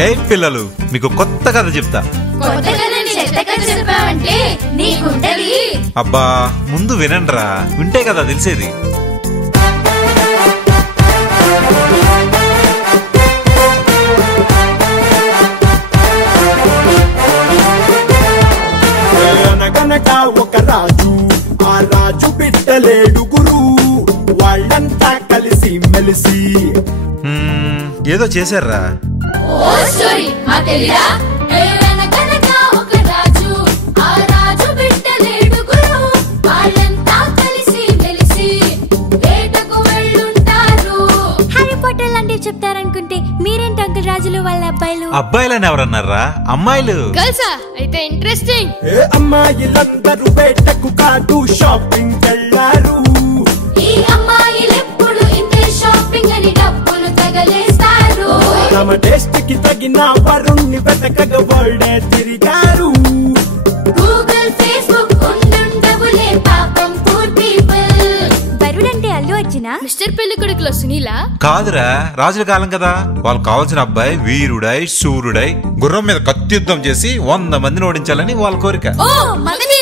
ఏ పిల్లలు, మీకు కొత్త కథ చెప్తా. అబ్బా ముందు వినండ్రా, వింటే కదా తెలిసేది. అనగనగా ఒక రాజు, ఆ రాజు బిడ్డలేడుగురు, వాళ్ళంతా కలిసి మెలిసి ఏదో చేశారా? చెప్తారనుకుంటే మీరేంటి అంకుల్ రాజులు వాళ్ళ అబ్బాయిలు? అబ్బాయిలని ఎవరన్నారా? అమ్మాయిలు. అయితే ఇంట్రెస్టింగ్. అమ్మాయిలందరూ బయటకు కాదు షాపింగ్ వెళ్ళారు. ఈ అమ్మాయిలెప్పుడు ఇంతే షాపింగ్ అని డబ్బులు తగలేస్తారు. తమ టేస్ట్ కి తగిన వరుణ్ణి వెతకగా వరల్డే తిరిగారు. గూగుల్ ఫేస్బుక్ ఉండుండవులే పాపం పూర్ పీపుల్. వరుడంటే అల్లు అర్జునా? మిస్టర్ పెళ్ళికొడుకులో సునీలా? కాదురా, రాజుల కాలం కదా. వాళ్ళకి కావాల్సిన అబ్బాయి వీరుడై శూరుడై గుర్రం మీద కత్తి యుద్ధం చేసి 100 మందిని ఓడించాలని వాళ్ళ కోరిక. ఓ మగధీర.